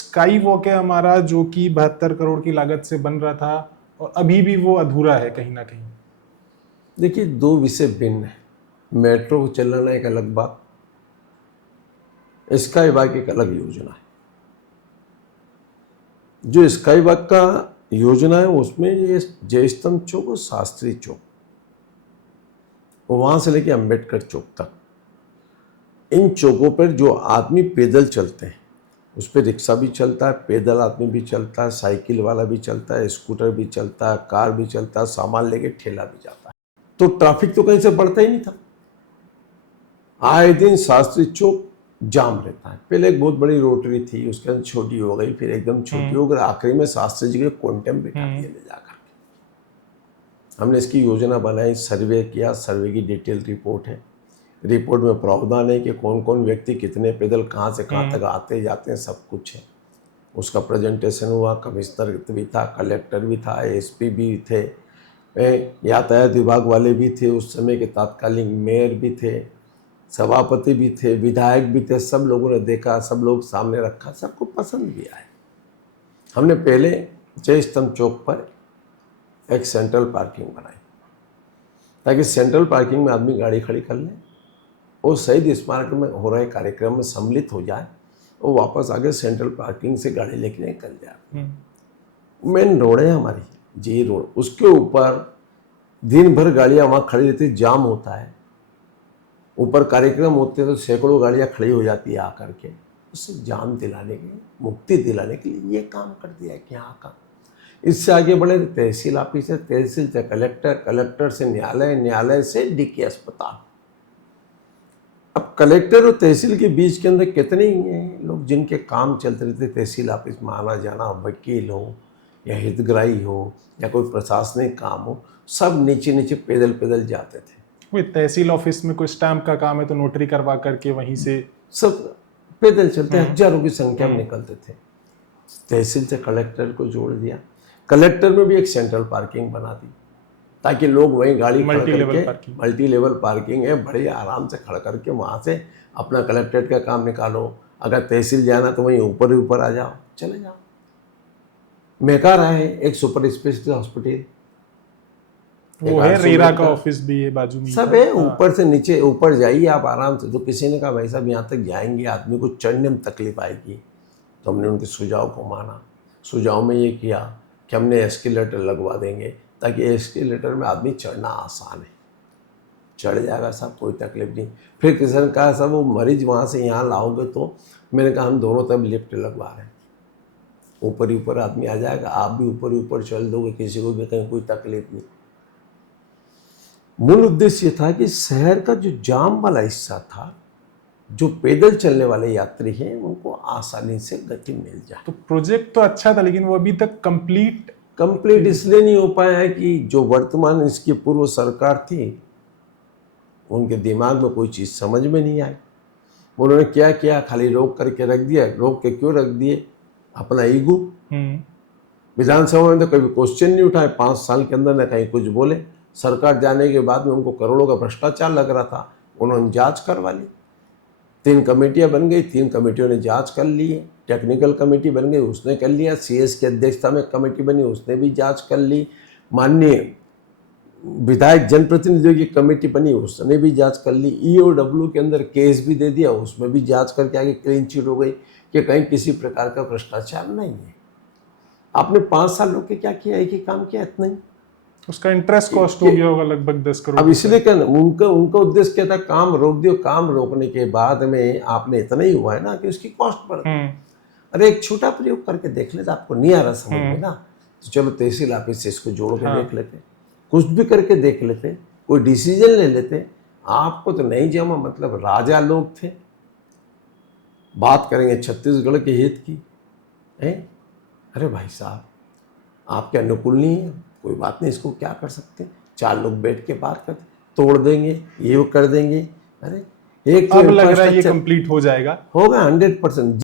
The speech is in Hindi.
स्काई वॉक है हमारा, जो कि 72 करोड़ की लागत से बन रहा था और अभी भी वो अधूरा है कहीं ना कहीं। देखिए, दो विषय भिन्न है। मेट्रो चलना एक अलग बात, स्काई वॉक एक अलग योजना है। जो स्काई वॉक का योजना है उसमें ये जयस्तंभ चौक और शास्त्री चौक, वहां से लेके अंबेडकर चौक तक, इन चौकों पर जो आदमी पैदल चलते हैं, उस पर रिक्शा भी चलता है, पैदल आदमी भी चलता है, साइकिल वाला भी चलता है, स्कूटर भी चलता है, कार भी चलता है, सामान लेके ठेला भी जाता है। तो ट्रैफिक तो कहीं से बढ़ता ही नहीं था। आए दिन शास्त्री चौक जाम रहता है। पहले एक बहुत बड़ी रोटरी थी, उसके अंदर छोटी हो गई, फिर एकदम छोटी हो गई, आखिरी में शास्त्री जी के क्वांटम बिठा दिए ले जाकर के। हमने इसकी योजना बनाई, सर्वे किया, सर्वे की डिटेल रिपोर्ट है। रिपोर्ट में प्रावधान है कि कौन कौन व्यक्ति कितने पैदल कहाँ से कहाँ तक आते जाते हैं, सब कुछ है। उसका प्रेजेंटेशन हुआ, कमिश्नर भी था, कलेक्टर भी था, एसपी भी थे, यातायात विभाग वाले भी थे, उस समय के तात्कालिक मेयर भी थे, सभापति भी थे, विधायक भी थे। सब लोगों ने देखा, सब लोग सामने रखा, सबको पसंद भी आया। हमने पहले जयस्तंभ चौक पर एक सेंट्रल पार्किंग बनाई, ताकि सेंट्रल पार्किंग में आदमी गाड़ी खड़ी कर ले और शहीद स्मारक में हो रहे कार्यक्रम में सम्मिलित हो जाए और वापस आके सेंट्रल पार्किंग से गाड़ी लेके निकल जाए। मेन रोड है हमारी जी रोड, उसके ऊपर दिन भर गाड़ियाँ वहाँ खड़ी रहती, जाम होता है। ऊपर कार्यक्रम होते हैं तो सैकड़ों गाड़ियाँ खड़ी हो जाती है आकर के। उससे जाम दिलाने के, मुक्ति दिलाने के लिए ये काम कर दिया है कि यहाँ का। इससे आगे बढ़े तो तहसील ऑफिस है, तहसील से कलेक्टर, कलेक्टर से न्यायालय, न्यायालय से डीके अस्पताल। अब कलेक्टर और तहसील के बीच के अंदर कितने ही हैं लोग जिनके काम चलते रहते, तहसील ऑफिस में आना जाना, वकील हो या हितग्राही हो या कोई प्रशासनिक काम हो, सब नीचे नीचे पैदल पैदल जाते थे। कोई तहसील ऑफिस में कोई स्टैंप का काम है तो नोटरी करवा करके वहीं से सब पैदल चलते, हजारों की संख्या में निकलते थे। तहसील से कलेक्टर को जोड़ दिया, कलेक्टर में भी एक सेंट्रल पार्किंग बना दी, ताकि लोग वहीं गाड़ी खड़ा करके, मल्टी लेवल पार्किंग है, बड़े आराम से खड़ा करके वहाँ से अपना कलेक्ट्रेट का काम निकालो। अगर तहसील जाना तो वहीं ऊपर ही ऊपर आ जाओ, चले जाओ। मेकार है एक सुपर स्पेशलिटी हॉस्पिटल, वो है, रेरा का ऑफिस भी है बाजू में, सब है। ऊपर से नीचे ऊपर जाइए आप आराम से। तो किसी ने कहा भाई साहब यहाँ तक जाएंगे आदमी को चढ़ने में तकलीफ आएगी, तो हमने उनके सुझाव को माना। सुझाव में ये किया कि हमने एस्केलेटर लगवा देंगे, ताकि एस्केलेटर में आदमी चढ़ना आसान है, चढ़ जाएगा साहब, कोई तकलीफ नहीं। फिर किसी ने कहा साहब वो मरीज वहाँ से यहाँ लाओगे, तो मैंने कहा हम दोनों तरफ लिफ्ट लगवा रहे हैं, ऊपर ही ऊपर आदमी आ जाएगा, आप भी ऊपर ही ऊपर चल दोगे, किसी को भी कहीं कोई तकलीफ नहीं। मूल उद्देश्य ये था कि शहर का जो जाम वाला हिस्सा था, जो पैदल चलने वाले यात्री हैं, उनको आसानी से गति मिल जाए। तो प्रोजेक्ट तो अच्छा था, लेकिन वो अभी तक कंप्लीट इसलिए नहीं हो पाया है कि जो वर्तमान इसकी पूर्व सरकार थी, उनके दिमाग में कोई चीज़ समझ में नहीं आई। उन्होंने क्या किया, खाली रोक करके रख दिया। रोक के क्यों रख दिए? अपना ईगो। विधानसभा में तो कभी क्वेश्चन नहीं उठाए, 5 साल के अंदर न कहीं कुछ बोले। सरकार जाने के बाद में उनको करोड़ों का भ्रष्टाचार लग रहा था, उन्होंने जांच करवा ली। 3 कमेटियां बन गई, 3 कमेटियों ने जांच कर ली है। टेक्निकल कमेटी बन गई, उसने कर लिया। सीएस की अध्यक्षता में कमेटी बनी, उसने भी जांच कर ली। माननीय विधायक जनप्रतिनिधियों की कमेटी बनी, उसने भी जांच कर ली। ईओडब्ल्यू के अंदर केस भी दे दिया, उसमें भी जांच करके आगे क्लीन चिट हो गई कि कहीं किसी प्रकार का भ्रष्टाचार नहीं है। आपने 5 साल रोक के क्या किया? एक ही काम किया, इतना ही। उसका इंटरेस्ट कॉस्ट हो गया होगा लगभग 10 करोड़। अब इसलिए क्या, उनका उद्देश्य क्या था? काम रोक दियो। काम रोकने के बाद में आपने इतना ही हुआ है ना कि उसकी कॉस्ट बढ़ गई। अरे एक छोटा प्रयोग करके देख लेते, आपको नहीं आ रहा समझ में ना, तो चलो तहसील ऑफिस से इसको जोड़ के देख लेते, कुछ भी करके देख लेते, कोई डिसीजन ले लेते। आपको तो नहीं जमा, मतलब राजा लोग थे, बात करेंगे छत्तीसगढ़ के हित की है। अरे भाई साहब, आपके अनुकूल नहीं है, कोई बात नहीं, इसको क्या कर सकते, 4 लोग बैठ के बात करते, तोड़ देंगे, ये वो कर देंगे। अरे एक अब लग रहा है ये कंप्लीट हो जाएगा, होगा 100%।